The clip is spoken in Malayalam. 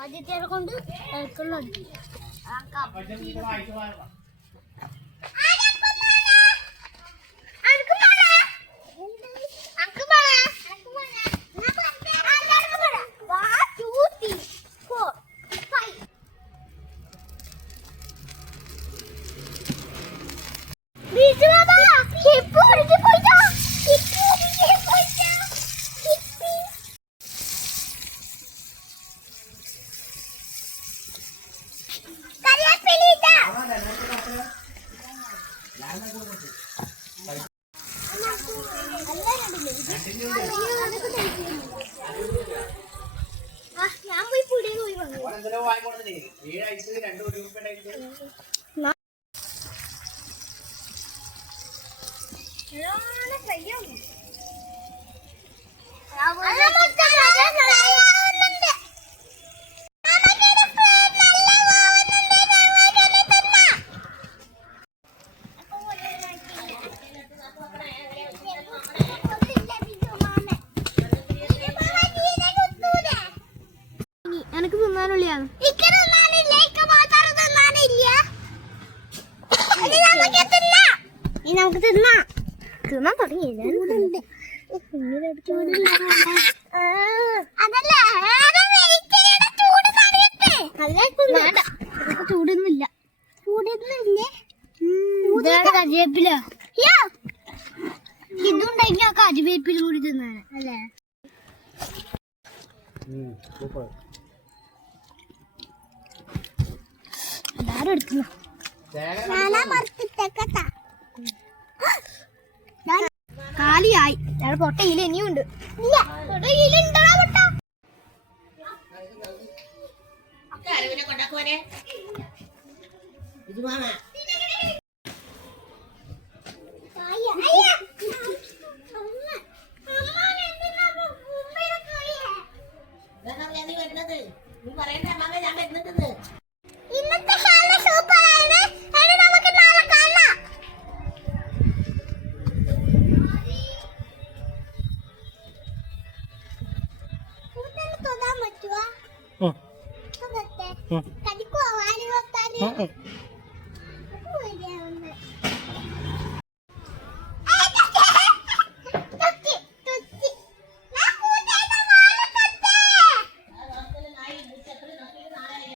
ആദ്യത്തെ കൊണ്ട് ഞാൻ പോയി പുടിയ പോയി എനിക്ക് തിന്നാനുള്ളിയാണ് നമുക്ക് തിന്നാൻ തുടങ്ങിയില്ല ചൂടൊന്നുമില്ല കരിവേപ്പില ഇതുണ്ടെങ്കിൽ ആ കരിവേപ്പില കൂടി തിന്നാണ് അല്ലേ എല്ലാരും എടുക്കുന്ന കാലിയായി പൊട്ടയില ഇനിയുണ്ട് ഇന്നത്തെ സൂപ്പറാണ് നമുക്ക് നാളെ കാണാം തൊടാൻ പറ്റുവാ കടിക്കുവാ വാരി വെക്കാൻ